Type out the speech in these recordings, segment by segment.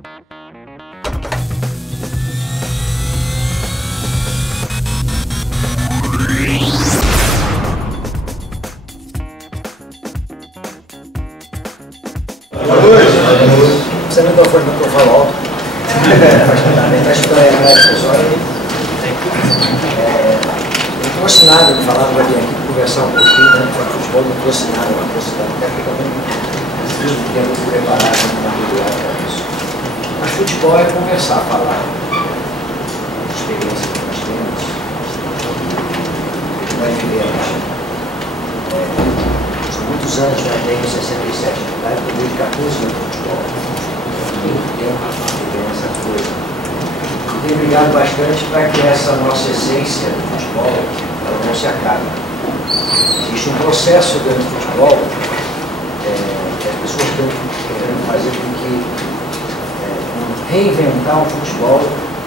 Você não foi no que eu falo alto. Está estranho, né, pessoal? Não trouxe nada de falar, vai vir aqui conversar um pouquinho, né? Sobre futebol, não trouxe nada, não trouxe nada. Até porque também preciso de tempo preparado na regular para isso. Mas futebol é conversar, falar. Experiência que nós temos, que nós vivemos. São muitos anos, já tenho 67 de idade, eu tenho 14 anos de futebol. Muito tempo vivendo essa coisa. E tenho brigado bastante para que essa nossa essência do futebol ela não se acabe. Existe um processo dentro do futebol que as pessoas estão querendo fazer com que reinventar o futebol,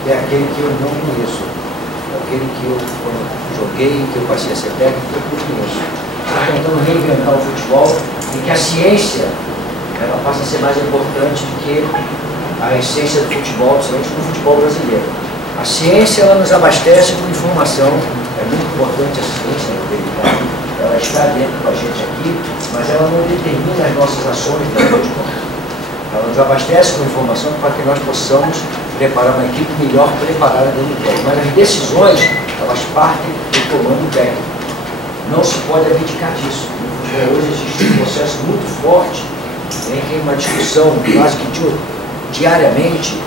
que é aquele que eu não conheço. É aquele que eu, quando joguei, que eu passei a ser técnico, eu não conheço. Estou tentando reinventar o futebol e que a ciência ela passa a ser mais importante do que a essência do futebol, principalmente no futebol brasileiro. A ciência ela nos abastece com informação, é muito importante a ciência, ela está dentro com a gente aqui, mas ela não determina as nossas ações no futebol. Ela nos abastece com informação para que nós possamos preparar uma equipe melhor preparada dentro do campo. Mas as decisões, elas partem do comando técnico. Não se pode abdicar disso. No futebol hoje existe um processo muito forte em que uma discussão quase que diariamente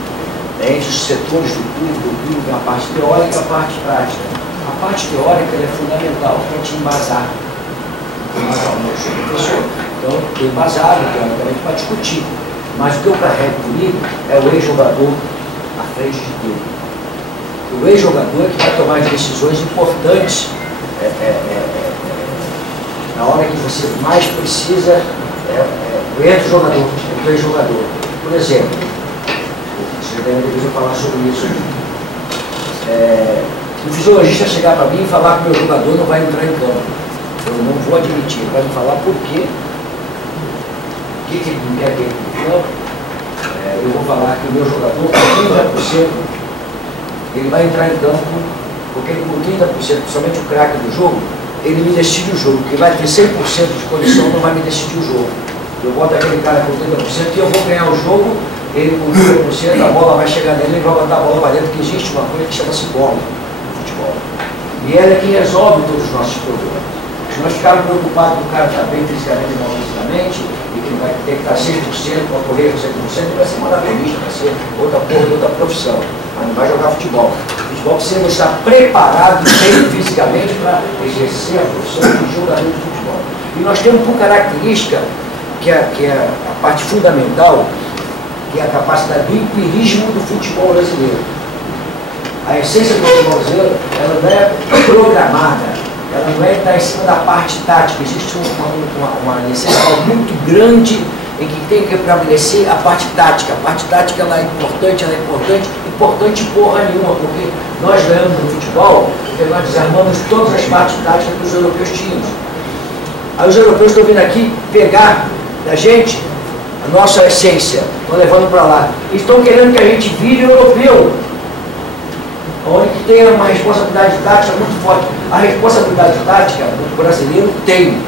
entre os setores do clube, a parte teórica e a parte prática. A parte teórica é fundamental para a gente embasar o meu professor. Então, estou embasado teoricamente para discutir. Mas o que eu carrego comigo é o ex-jogador à frente de tudo. O ex-jogador que vai tomar as decisões importantes na hora que você mais precisa o ex-jogador, o ex-jogador. Por exemplo, você deve depois falar sobre isso aqui. O fisiologista chegar para mim e falar que o meu jogador não vai entrar em campo. Eu não vou admitir, ele vai me falar por quê. O que ele não quer ter em campo. Eu vou falar que o meu jogador, com 30%, ele vai entrar em campo, porque com 30%, principalmente o craque do jogo, ele me decide o jogo, porque vai ter 100% de condição, não vai me decidir o jogo. Eu boto aquele cara com 30% e eu vou ganhar o jogo, ele com 30%, a bola vai chegar nele, ele vai botar a bola para dentro, que existe uma coisa que chama-se bola no futebol. E ela é quem resolve todos os nossos problemas. Se nós ficarmos preocupados do cara estar bem fisicamente e não fisicamente, e que ele vai ter que estar 100% para correr com 100%, ele vai ser maravilhista, vai ser outra profissão, mas não vai jogar futebol. Futebol precisa estar preparado bem fisicamente para exercer a profissão de jogador de futebol. E nós temos por característica, que é a parte fundamental, que é a capacidade do empirismo do futebol brasileiro. A essência do futebol brasileiro, ela não é programada, ela não é estar em cima da parte tática. Existe uma necessidade muito grande em que tem que prevalecer a parte tática. A parte tática ela é importante porra nenhuma, porque nós ganhamos no futebol, porque nós desarmamos todas as partes táticas que os europeus tinham. Aí os europeus estão vindo aqui pegar da gente a nossa essência, estão levando para lá. E estão querendo que a gente vire europeu, onde tem uma responsabilidade tática muito forte. A responsabilidade tática do brasileiro tem,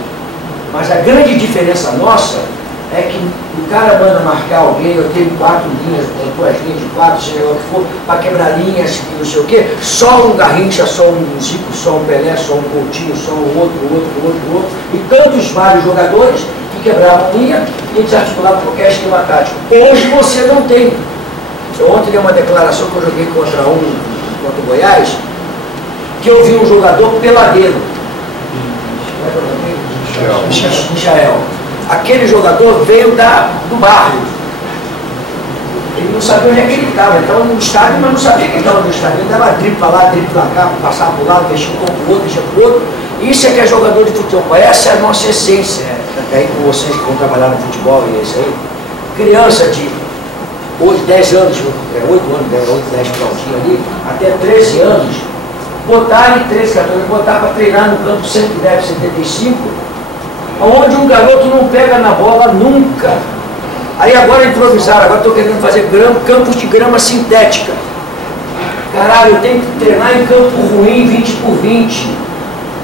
mas a grande diferença nossa é que o cara manda marcar alguém, eu tenho 4 linhas, 2 linhas de 4, seja lá o que for, para quebrar linhas, não sei o quê, só um Garrincha, só um Zico, só um Pelé, só um Coutinho, só um outro, e tantos vários jogadores que quebravam linha e desarticulavam qualquer esquema tático. Hoje você não tem. Eu ontem dei uma declaração que eu joguei contra o Goiás, que eu vi um jogador peladeiro. Michael. Aquele jogador veio do bairro. Ele não sabia onde é que ele estava. Ele estava no estádio, mas não sabia que ele estava no estádio. Ele dava drible para lá, drible para cá, passava para o lado, mexia um pouco para o outro, mexia para o outro. Isso é que é jogador de futebol. Essa é a nossa essência. Aí com vocês que vão trabalhar no futebol e isso aí. Criança de 10 anos, 8 anos, 10 prontinho ali, até 13 anos, botarem 13, 14, botar para treinar no campo 110, 75, onde um garoto não pega na bola nunca. Aí agora improvisaram, agora estou querendo fazer campos de grama sintética. Caralho, eu tenho que treinar em campo ruim, 20 por 20,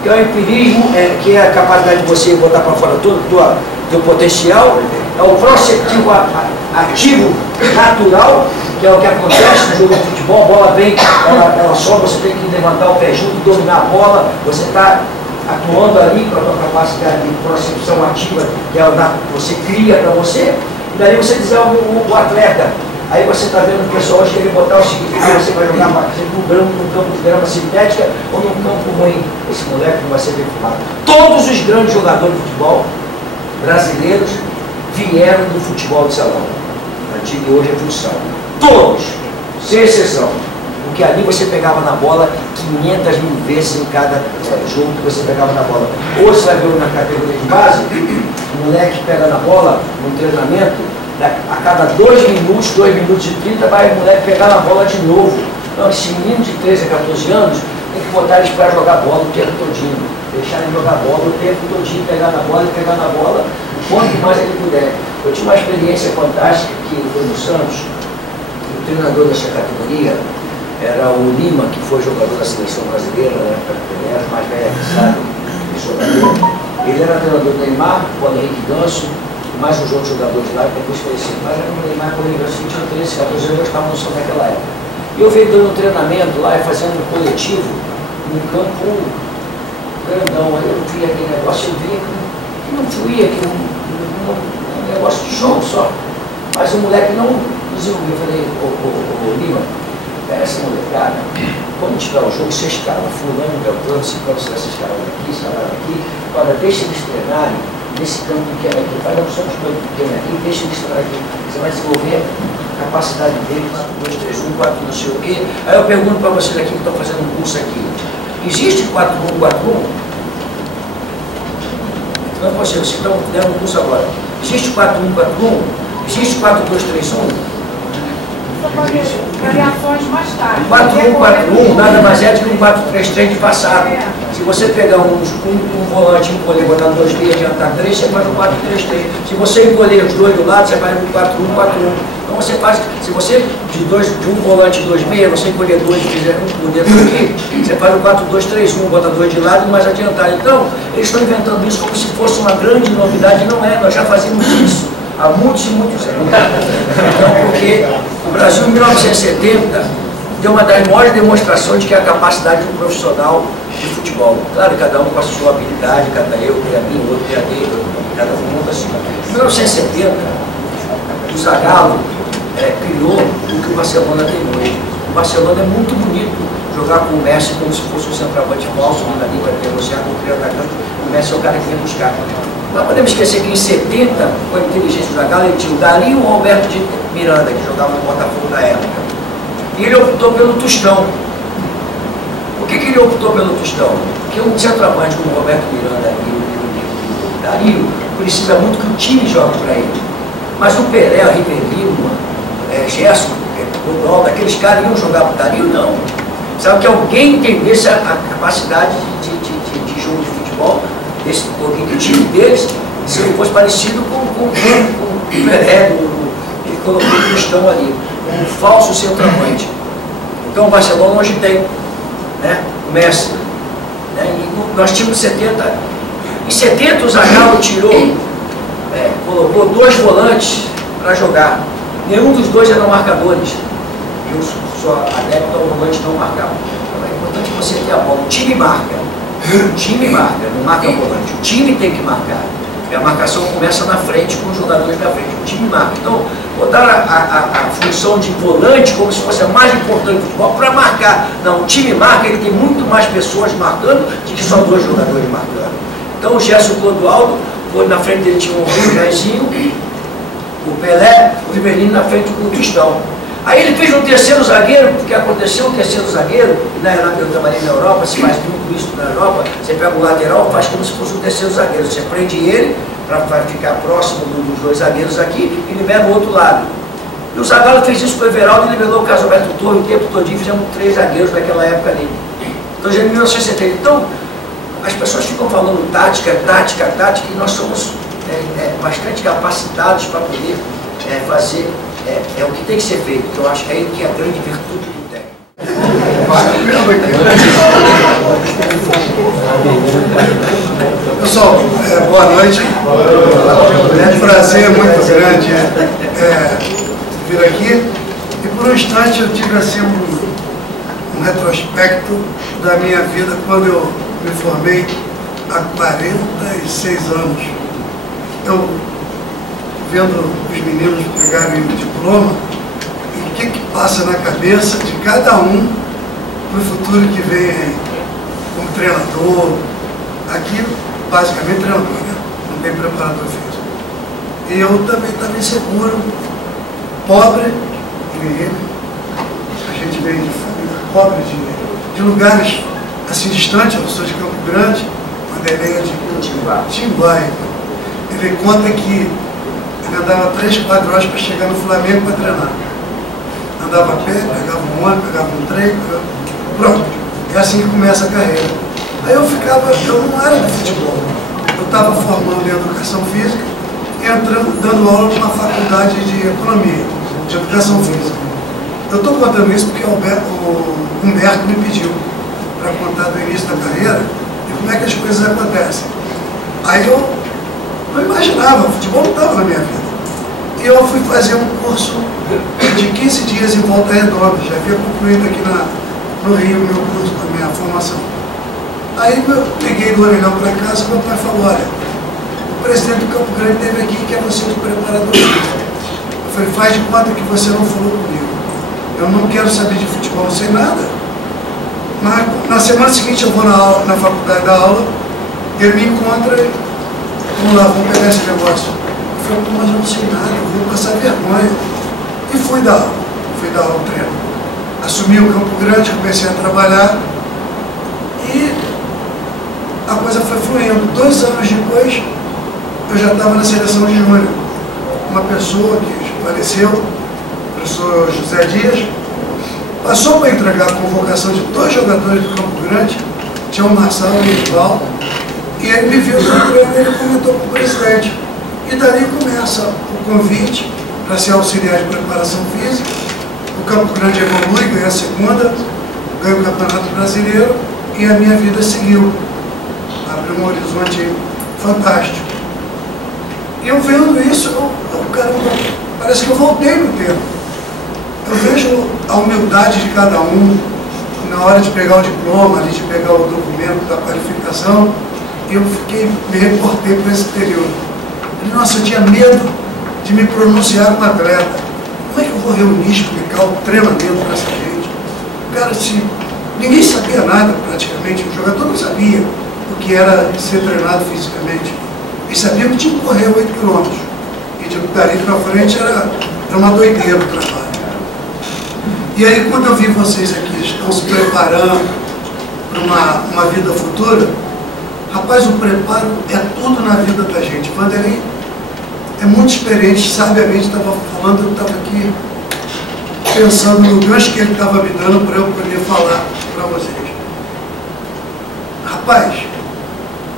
que é o empirismo, que é a capacidade de você botar para fora todo o teu potencial, é o proceptivo ativo natural, que é o que acontece no jogo de futebol. A bola vem, ela sobe, você tem que levantar o pé junto, dominar a bola, você está atuando ali com a tua capacidade de procepção ativa, que é que você cria para você, e daí você desenvolve o atleta. Aí você está vendo o pessoal hoje querer botar o seguinte: você vai jogar num campo de grama sintética ou num campo ruim. Esse moleque não vai ser bem filmado. Todos os grandes jogadores de futebol brasileiros vieram do futebol de salão. Antigo e hoje é futsal. Todos, sem exceção. Porque ali você pegava na bola 500 mil vezes em cada jogo que você pegava na bola. Hoje você vai ver na categoria de base, o moleque pega na bola no treinamento, a cada 2 minutos, 2 minutos e 30, vai o moleque pegar na bola de novo. Então, esse menino de 13 a 14 anos, tem que botar eles para jogar bola o tempo todinho. Deixar ele jogar bola o tempo todinho, pegar na bola e pegar na bola o quanto mais ele puder. Eu tinha uma experiência fantástica que foi no Santos. O treinador dessa categoria era o Lima, que foi jogador da seleção brasileira, né? Ele era mais velho, sabe? Ele era treinador do Neymar, o Henrique Ganso, mais uns outros jogadores lá, que depois conheci. Mas era o Neymar, o Henrique Ganso, que tinha 13, 14 anos, eu estava no São naquela época. E eu veio dando um treinamento lá e fazendo um coletivo num campo grandão. Aí eu vi aquele negócio, eu vi que não fluía, que um negócio de jogo só. Mas o moleque não desenvolveu. Eu falei: ô Lima, pega essa molecada, quando tiver o jogo, você escala fulano, beltrano, ciclano, você vai ser escalado aqui, escalado aqui. Olha, deixa eles treinarem nesse campo pequeno aqui, faz a opção de campo pequeno aqui, deixa eles treinarem aqui. Você vai desenvolver a capacidade deles, 2, 3, 1, 4, não sei o quê. Aí eu pergunto para vocês aqui que estão fazendo um curso aqui: existe 4-1-4-1? Não, vocês estão dando um curso agora. Existe 4-1-4-1? Existe 4-2-3-1? Variações mais tarde. 4-1-4-1 nada mais é do que um 4-3-3 de passado. Se você pegar um volante e encolher, botar 2 meias e adiantar 3, você faz um 4-3-3. Se você encolher os dois do lado, você faz um 4-1-4-1. Então você faz, se você de um volante e 2 meias, você encolher 2 e fizer um por dentro aqui, você faz um 4-2-3-1, bota 2 de lado e mais adiantado. Então, eles estão inventando isso como se fosse uma grande novidade. Não é, nós já fazíamos isso há muitos e muitos anos. Então, porque o Brasil, em 1970, deu uma das maiores demonstrações de que é a capacidade de um profissional de futebol. Claro, cada um com a sua habilidade, cada eu tem a minha, o outro tem a dele, cada um muda assim. Em 1970, o Zagallo criou o que o Barcelona tem hoje. O Barcelona é muito bonito jogar com o Messi como se fosse um centroavante falso, que ali vai negociar com o atacante. O Messi é o cara que vem buscar. Não podemos esquecer que em 70, com a inteligência do Zagallo, ele tinha o Galinho e o Alberto de Miranda, que jogava no Botafogo na época. E ele optou pelo Tostão. Por que ele optou pelo Tostão? Porque um centroavante como o Roberto Miranda e o Dario precisa muito que o time jogue para ele. Mas o Pelé, o Rivelino, Gerson, o Ronaldo, aqueles caras iam jogar para o Dario? Não. Sabe que alguém entendesse a capacidade de jogo de futebol desse pouquinho do time deles, se ele fosse parecido com o Pelé, ele colocou o Tostão ali, um falso centroavante. Então o Barcelona hoje tem, né, o Messi. Né, e nós tínhamos 70. Em 70 o Zagallo tirou, colocou 2 volantes para jogar. Nenhum dos 2 eram marcadores. Eu sou adepto ao volante não marcar. Então é importante você ter a bola. O time marca. O time marca, não marca o volante. O time tem que marcar. E a marcação começa na frente com os jogadores da frente. O time marca. Então, botar a função de volante como se fosse a mais importante do futebol para marcar. Não, o time marca, ele tem muito mais pessoas marcando do que só 2 jogadores marcando. Então o Gerson Clodoaldo, na frente dele tinha o Jairzinho, o Pelé, o Rivelino na frente com o Tostão. Aí ele fez um terceiro zagueiro, porque aconteceu um terceiro zagueiro, e eu trabalhei na Europa, se faz muito isso na Europa, você pega o lateral, faz como se fosse um terceiro zagueiro, você prende ele para ficar próximo dos 2 zagueiros aqui e libera o outro lado. E o Zagallo fez isso com o Everaldo e liberou o Carlos Alberto Torre o tempo todinho, fizemos 3 zagueiros naquela época ali. Então já em 1970. Então, as pessoas ficam falando tática, e nós somos bastante capacitados para poder fazer, é o que tem que ser feito, que eu acho que é aí que é a grande virtude do técnico. Pessoal, boa noite. É um prazer muito grande vir aqui. E por um instante eu tive assim um retrospecto da minha vida quando eu me formei há 46 anos. Eu vendo os meninos pegarem o diploma e o que passa na cabeça de cada um para o futuro que vem aí, como treinador. Aqui, basicamente, treinador, né? Não tem preparador físico. E eu também estava inseguro, pobre, a gente vem de família pobre, de lugares assim distantes. Eu sou de Campo Grande, Vanderlei é de Timbaia. Ele conta que ele andava 3, 4 horas para chegar no Flamengo para treinar. Andava a pé, pegava um ônibus, pegava um trem, pronto. É assim que começa a carreira. Aí eu não era do futebol. Eu estava formando em educação física e dando aula numa faculdade de economia, de educação física. Eu estou contando isso porque o Humberto me pediu para contar do início da carreira e como é que as coisas acontecem. Aí eu não imaginava, o futebol não estava na minha vida. E eu fui fazer um curso de 15 dias em Volta Redonda, já havia concluído aqui no Rio o meu curso, a minha formação. Aí eu peguei do orelhão para casa e meu pai falou, olha, o presidente do Campo Grande esteve aqui e quer você de preparador físico. Eu falei, faz de conta que você não falou comigo. Eu não quero saber de futebol, não sei nada. Mas na semana seguinte eu vou na faculdade da aula, ele me encontra e vamos lá, vamos pegar esse negócio. Eu falei, mas eu não sei nada, eu vou passar vergonha. E fui dar aula o treino. Assumi o Campo Grande, comecei a trabalhar e a coisa foi fluindo. 2 anos depois, eu já estava na seleção de júnior. Uma pessoa que faleceu, o professor José Dias, passou para entregar a convocação de 2 jogadores do Campo Grande, tinha o Marcelo e o Edivaldo, e ele me viu no treino e ele comentou com o presidente. E dali começa o convite para ser auxiliar de preparação física. O Campo Grande evolui, ganha a segunda, ganha o Campeonato Brasileiro e a minha vida seguiu. Abriu um horizonte fantástico. E eu vendo isso, caramba, parece que eu voltei no tempo. Eu vejo a humildade de cada um na hora de pegar o diploma, de pegar o documento da qualificação. E eu me reportei para esse período. Nossa, eu tinha medo de me pronunciar com atleta. Como é que eu vou reunir, explicar o treinamento para essa gente? Cara, ninguém sabia nada praticamente, o jogador não sabia o que era ser treinado fisicamente. Eles sabiam que tinha que correr 8 km. E dali para frente era uma doideira o trabalho. E aí quando eu vi vocês aqui, estão se preparando para uma vida futura, rapaz, o preparo é tudo na vida da gente. Vanderlei é muito experiente, sabiamente estava falando, eu estava aqui pensando no gancho que ele estava me dando para eu poder falar para vocês. Rapaz,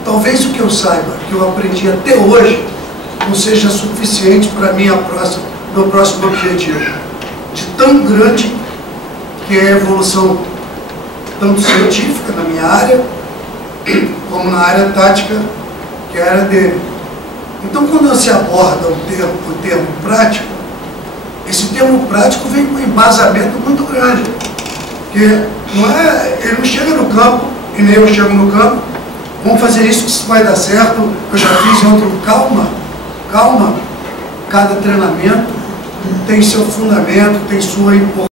talvez o que eu saiba, que eu aprendi até hoje, não seja suficiente para mim meu próximo objetivo. De tão grande que é a evolução, tanto científica na minha área, como na área tática, que é a área dele. Então, quando você aborda o termo prático, esse termo prático vem com um embasamento muito grande. Porque ele não chega no campo, e nem eu chego no campo, vamos fazer isso que isso vai dar certo, eu já fiz em outro. Calma. Cada treinamento tem seu fundamento, tem sua importância,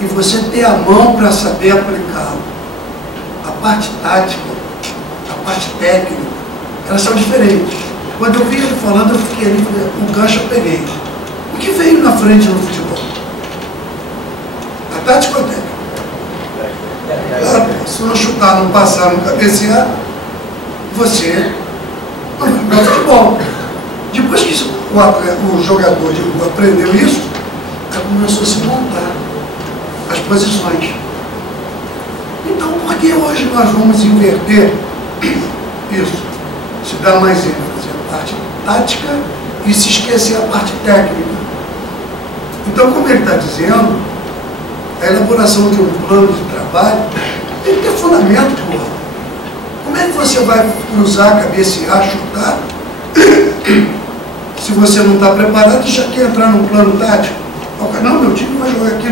e você ter a mão para saber aplicá-lo. A parte tática, a parte técnica, elas são diferentes. Quando eu vi ele falando, eu fiquei ali, o gancho eu peguei. O que veio na frente no futebol? A tática ou a técnica? Claro, se não chutar, não passar, não cabecear, você não vai jogar futebol. Depois que o jogador aprendeu isso, aí começou a se montar as posições. Então, por que hoje nós vamos inverter isso? Se dá mais ênfase à parte tática e se esquecer a parte técnica. Então, como ele está dizendo, a elaboração de um plano de trabalho tem que ter fundamento, porra. Como é que você vai cruzar a cabeça e chutar se você não está preparado e já quer entrar num plano tático? Não, meu time vai jogar aqui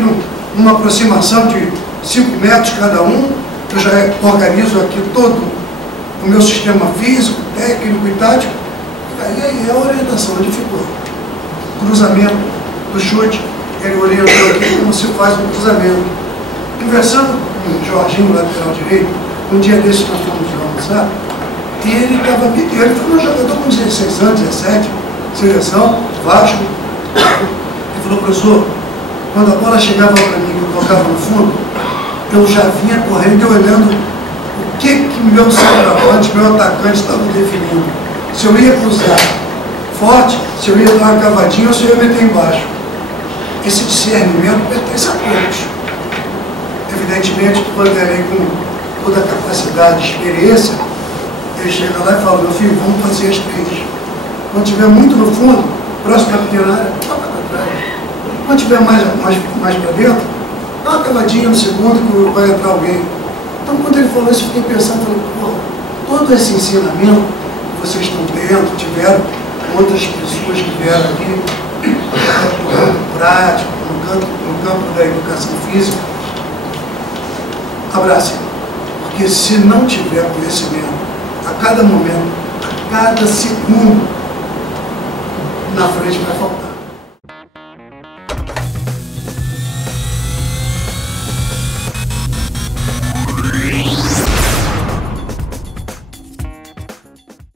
numa aproximação de 5 metros cada um, eu já organizo aqui todo o meu sistema físico, técnico e tático. Aí é a orientação, onde ficou. Cruzamento do chute, ele orientou aqui como se faz um cruzamento. Conversando com o Jorginho, lateral direito, um dia desses nós fomos almoçar, e ele foi um jogador com 16 anos, 17, seleção, Vasco. Ele falou, professor, quando a bola chegava para mim, eu colocava no fundo, eu já vinha correndo e olhando o que meu centroavante, meu atacante estava definindo. Se eu ia cruzar forte, se eu ia dar uma cavadinha ou se eu ia meter embaixo. Esse discernimento pertence a todos. Evidentemente que o Vanderlei, com toda a capacidade e experiência, ele chega lá e fala, meu filho, vamos fazer as 3. Quando estiver muito no fundo, próximo da pequena área, toca para trás. Quando estiver mais para dentro, dá uma cavadinha no segundo que vai entrar alguém. Então, quando ele falou isso, eu fiquei pensando, falei, pô, todo esse ensinamento que vocês estão tendo, tiveram outras pessoas que vieram aqui, no campo prático, no campo da educação física, abracem. Porque se não tiver conhecimento, a cada momento, a cada segundo, na frente vai faltar.